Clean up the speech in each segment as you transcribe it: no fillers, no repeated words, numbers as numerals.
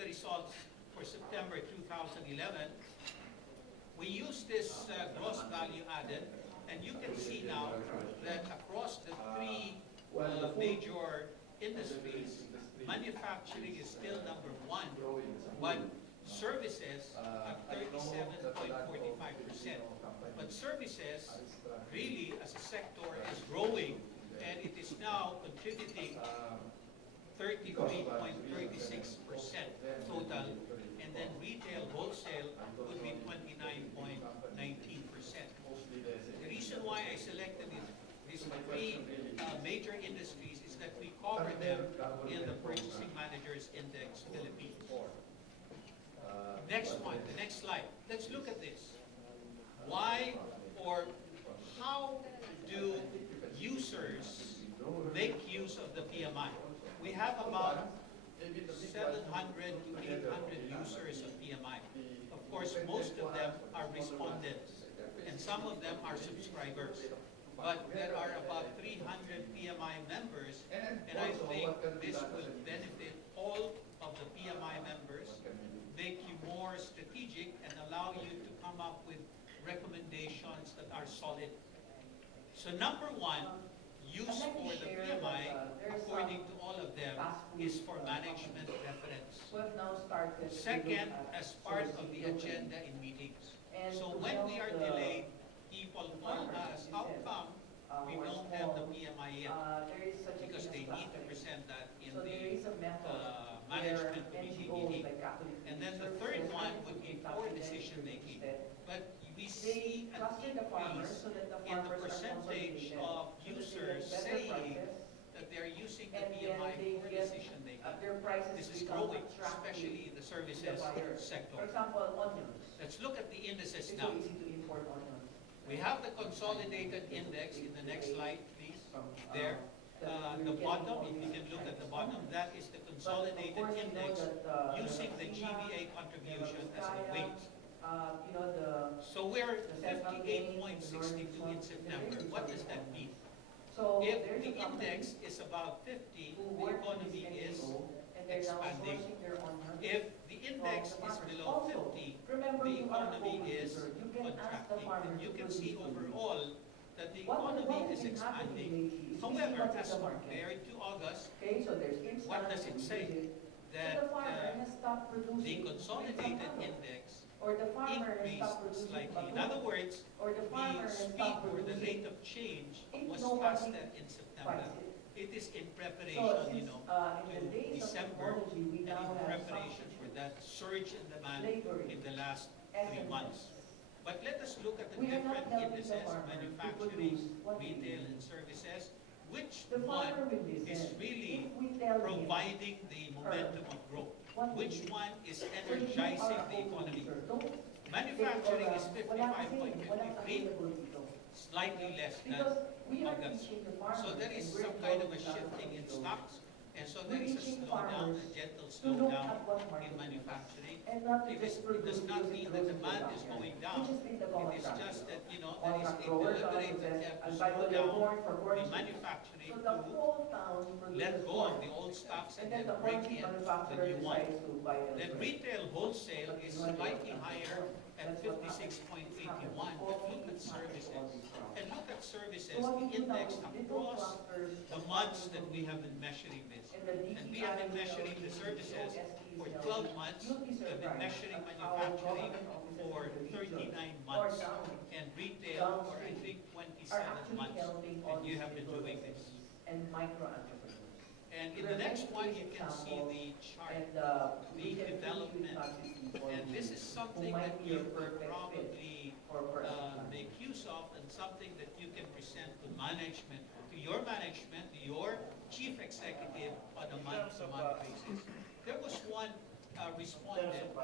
the results for September 2011, we use this gross value added, and you can see now that across the three major industries, manufacturing is still number one, but services at 37.45%. But services really as a sector is growing, and it is now contributing 33.36% total, and then retail wholesale would be 29.19%. The reason why I selected these three major industries is that we cover them in the Purchasing Managers Index Philippines. Next one, the next slide. Let's look at this. Why or how do users make use of the PMI? We have about 700 to 800 users of PMI. Of course, most of them are respondents, and some of them are subscribers. But there are about 300 PMI members, and I think this will benefit all of the PMI members, make you more strategic, and allow you to come up with recommendations that are solid. So number one, use for the PMI, according to all of them, is for management reference. Second, as part of the agenda in meetings. So when we are delayed, people call us, how come we don't have the PMI yet? Because they need to present that in the management committee meeting. And then the third one would be for decision making. But we see an increase in the percentage of users saying that they're using the PMI for decision making. This is growing, especially in the services sector. Let's look at the indices now. We have the consolidated index in the next slide, please. There. The bottom, if you can look at the bottom, that is the consolidated index using the GVA contribution as a weight. So we're 58.62 in September. What does that mean? If the index is about 50, the economy is expanding. If the index is below 50, the economy is contracting. And you can see overall that the economy is expanding. However, as compared to August, what does it say? That the consolidated index increased slightly. In other words, the speed or the rate of change was faster in September. It is in preparation, to December, and in preparation for that surge in demand in the last 3 months. But let us look at the different indices, manufacturing, retail, and services. Which one is really providing the momentum of growth? Which one is energizing the economy? Manufacturing is 55.53, slightly less than August. So there is some kind of a shifting in stocks, and so there is a slowdown, a gentle slowdown in manufacturing. It does not mean that demand is going down. It is just that, there is a deliberate attempt to slow down the manufacturing to let go of the old stocks and then bring in the new one. Then retail wholesale is slightly higher at 56.81. But look at services. And look at services, the index across the months that we have been measuring this. And we have been measuring the services for 12 months. We have been measuring manufacturing for 39 months. And retail for, I think, 27 months. And you have been doing this. And in the next one, you can see the chart, the development. And this is something that you will probably make use of, and something that you can present to management, to your chief executive on a month-to-month basis. There was one respondent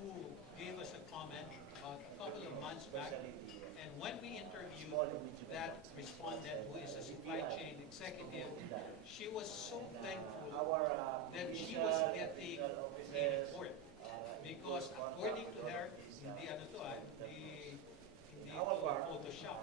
who gave us a comment a couple of months back. And when we interviewed that respondent, who is a supply chain executive, she was so thankful that she was getting a report. Because according to her, Photoshop,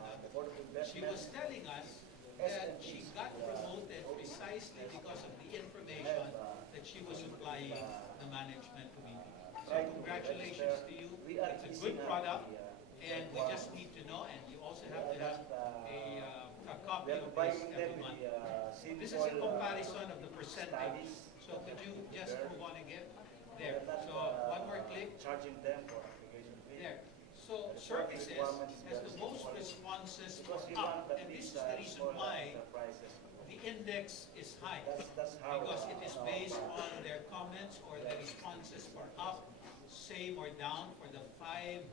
she was telling us that she got promoted precisely because of the information that she was supposed supplying the management committee. So try to congratulations to register. you. We are It's a easing good up product, the and we just need to know, and you also have to have a we copy are of this providing them every with month. the This is a simple comparison of the percentage. studies. So could you just There. move on again? We There. are not, So one more click. charging them for application fee. There. So The services requirement is has the just most simple. responses for Because we up, want at and this least is the reason small why enterprises. the index is high. That's how Because it is how, based on their comments or the responses for up, same or down for the 5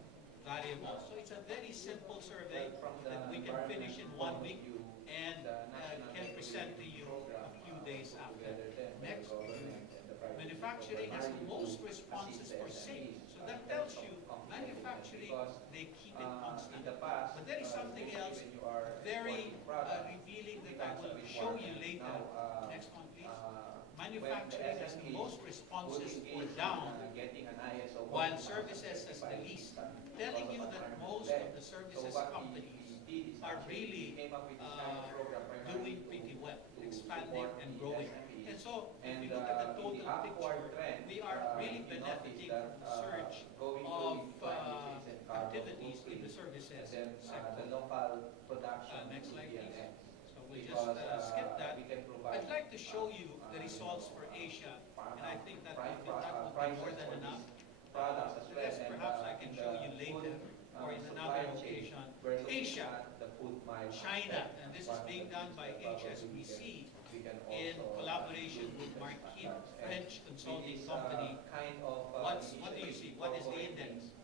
variables. So it's a very simple survey that we can finish in 1 week and can present to you a few days after. Next. Manufacturing has the most responses for safe. So that tells you manufacturing, they keep it constant. But there is something else very revealing that I will show you later. Next one, please. Manufacturing has the most responses for down, while services has the least, telling you that most of the services companies are really doing pretty well, expanding and growing. And so, if we look at the total picture, we are really benefiting from the surge of activities in the services sector. Next slide, please. So we just skip that. I'd like to show you the results for Asia, and I think that will be more than enough. The rest perhaps I can show you later or in another occasion. Asia, China, and this is being done by HSBC in collaboration with Marquis French consulting company. What do you see? What is the index?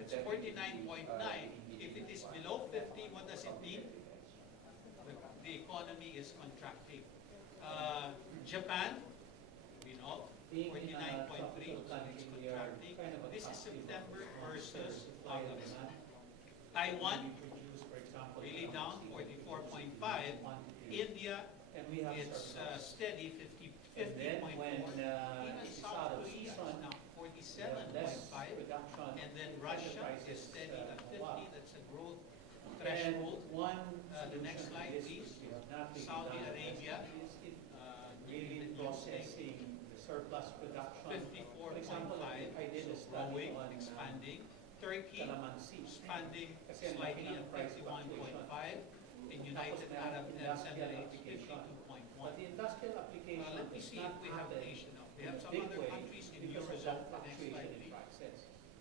It's 49.9. If it is below 50, what does it mean? The economy is contracting. Japan, we know, 49.3, so it's contracting. This is September versus August. Taiwan, really down, 44.5. India, it's steady, 50.4. Even South Korea is now 47.5. And then Russia is steady at 50. That's a growth threshold. The next slide, please. Saudi Arabia, really processing the surplus production. 54.5, so growing, expanding. Turkey, expanding slightly at 51.5. In United Arab Emirates, 52.1. But the industrial application Let me see if we have Asia now. We have some other countries in Eurozone. Next slide, please.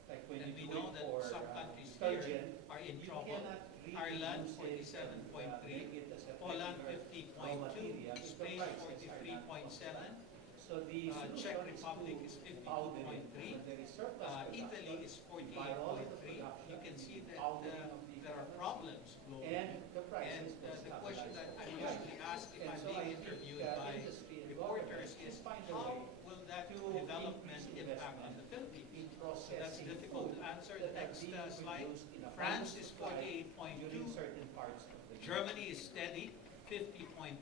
Like when And you we do know it that for some countries sturgeon, here are in you trouble. cannot really Ireland, use it, 47.3. make it as a Poland, particular raw 50.2. material if the Spain, prices are not 43.7. So the Czech solution Republic to is powdering 52.3. when there is surplus Italy production, is buy all of the 48.3. You can production, see that powdering of the there are economy, problems globally. and the prices And will the question that I stabilize. usually ask if And I'm so I being think, interviewed by industry and reporters government is will find a how way will that to development increase impact on investment the Philippines? in So that's processing difficult to food answer. that The are next being slide. produced in a France abundant is supply 48.2. during certain parts of the year. Germany is steady, 50.3,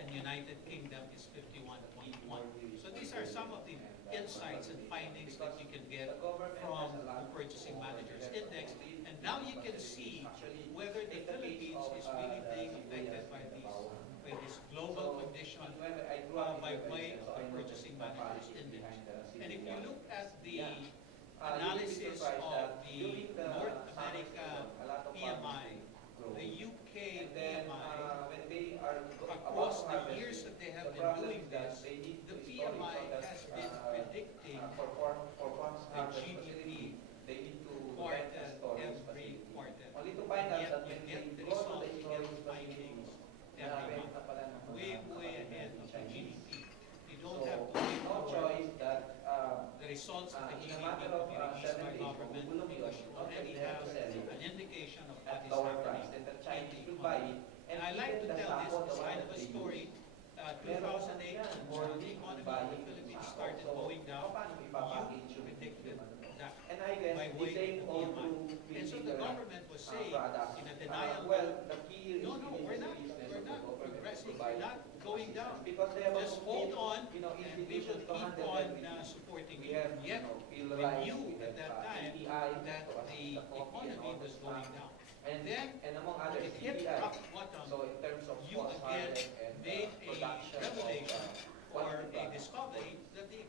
and United Kingdom is 51.1. So these are some of the insights and findings that you can get from the Purchasing Managers Index. And now you can see whether the Philippines is really being affected by this global condition by way of the Purchasing Managers Index. And if you look at the analysis of the North America PMI, the UK PMI, across the years that they have been doing this, the PMI has been predicting the GDP quarter every quarter. And yet you get the result, you get the findings every month. Way ahead of the GDP. You don't have to wait for the results of the GDP to be released by government because you already have an indication of what is happening in the economy. And I like to tell this kind of a story. 2008, when the economy of the Philippines started going down, you predicted that by way of the PMI. And so the government was saying in a denial mode, no, we're not progressing, we're not going down. Just hold on, and we will keep on supporting you. And yet, we knew at that time that the economy was going down. And then, when it hit rock bottom, you again made a revelation or a discovery that the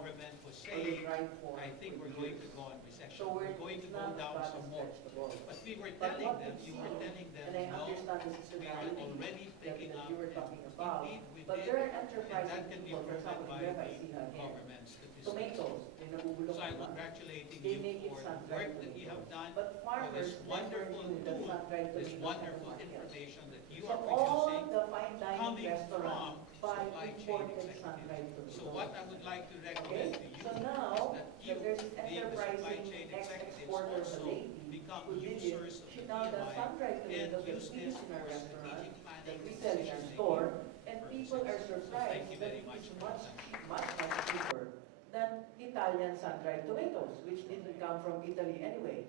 government was or the saying, dried form I think for we're going to years. go on recession. So We're going to it's go not as down bad some as more. vegetables. But we were But telling what them, we've you were seen, telling them, and I no, understand the we are seasonality already picking that up. you were and talking about, indeed, we but did, there are and enterprising that can be people, for proven example, by in Beverage, I the see her here. government statistics. Tomatoes, yung nabubulok So I'm naman. congratulating They you make it for the sun-dried work that you have tomatoes. done, But for farmers this never wonderful knew that tool, sun-dried this tomatoes wonderful have a market. information that you So are all producing, the fine dining coming restaurants from buy supply chain imported executives. sun-dried tomatoes. So what I would like to Okay, recommend to you so now is that that you, there's being the supply enterprising chain executives, ex-exporter of also the lady become who did users it, of she the now does PMI sun-dried and tomatoes that use we this use in our for restaurant strategic that planning we and sell in our decision-making store, and purposes. people are So surprised thank you that very it much is for much, that. much cheaper than Italian sun-dried tomatoes, which didn't come from Italy anyway.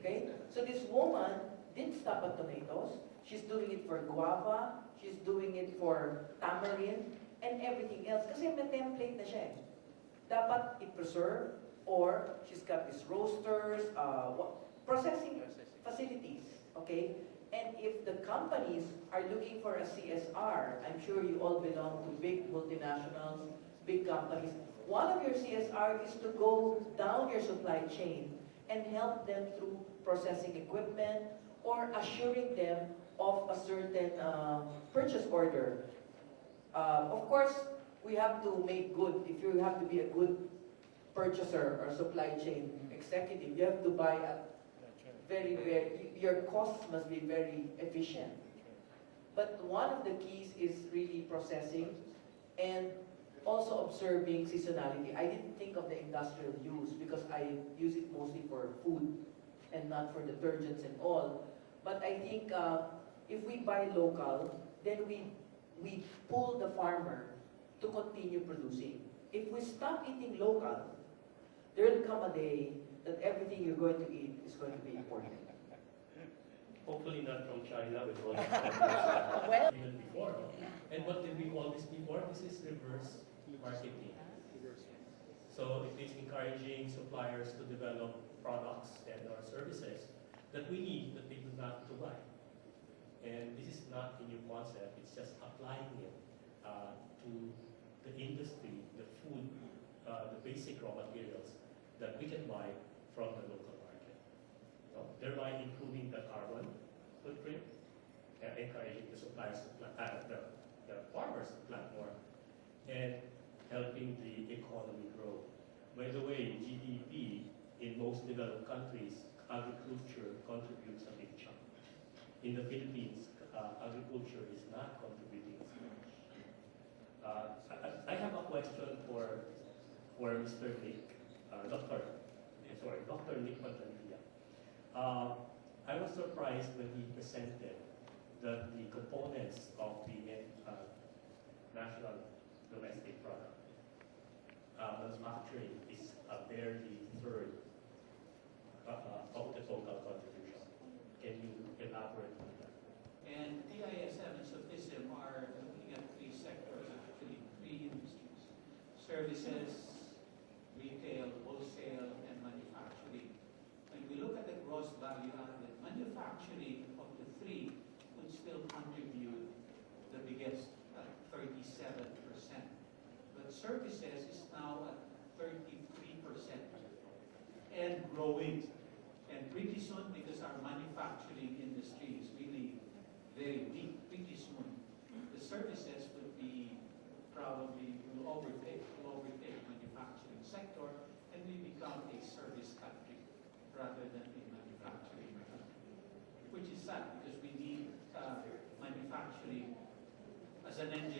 Okay? So this woman didn't stop at tomatoes. She's doing it for guava, she's doing it for tamarind, and everything else. Kasi may template na siya eh. Dapat i-preserve, or she's got these roasters, processing facilities, okay? And if the companies are looking for a CSR, I'm sure you all belong to big multinationals, big companies. One of your CSR is to go down your supply chain and help them through processing equipment or assuring them of a certain purchase order. Of course, we have to make good. If you have to be a good purchaser or supply chain executive, you have to buy at your costs must be very efficient. But one of the keys is really processing and also observing seasonality. I didn't think of the industrial use because I use it mostly for food and not for detergents and all. But I think if we buy local, then we pull the farmer to continue producing. If we stop eating local, there will come a day that everything you're going to eat is going to be imported. Hopefully not from China with all the even before. No? And what did we call this before? This is reverse marketing. So it is encouraging suppliers to develop products and or services that we need that they do not to buy. And this is not a new concept, it's just applying it to the industry, the food, the basic raw materials that we can buy from the local market. So, thereby improving the carbon footprint, encouraging the suppliers to plant, the farmers to plant more, and helping the economy grow. By the way, GDP in most developed countries, agriculture contributes a big chunk. In the Philippines, agriculture is not contributing as much. I have a question for Mr. Nick, Dr. Nick Mantanilla. I was surprised when he presented that the components of the national domestic product manufacturing is a barely third of the total contribution. Can you elaborate on that? And PISM and PISM are looking at three sectors, actually, three industries: services, retail, wholesale, and manufacturing. When we look at the gross value added, manufacturing of the three would still contribute the biggest at 37%. But services is now at 33% and growing. And pretty soon, because our manufacturing industry is really very weak, pretty soon the services would be probably will overtake manufacturing sector, and we become a service country rather than a manufacturing country, which is sad because we need manufacturing as an engine